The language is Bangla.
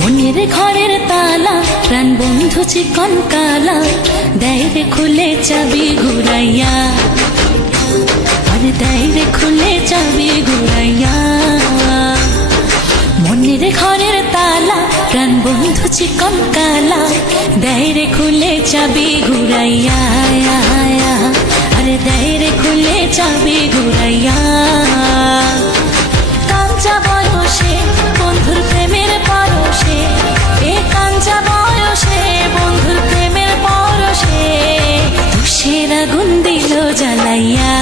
মনের ঘরের তালা প্রাণ বন্ধু চিকন কালা দেয় রে খুলে চাবি ঘুরাইয়া, আর দেয় রে খুলে চাবি ঘুরাইয়া। মনের ঘরের তালা প্রাণ বন্ধু চিকন কালা দেয় রে খুলে চাবি ঘুরাইয়া, আরে দেয় রে খুলে চাবি ঘুরাইয়া। কাঞ্চা বয়সে বন্ধুর প্রেমের পরশে, এ কাঞ্চা বয়সে বন্ধুর প্রেমের পরশে তুষের আগুন দিল জ্বালাইয়া।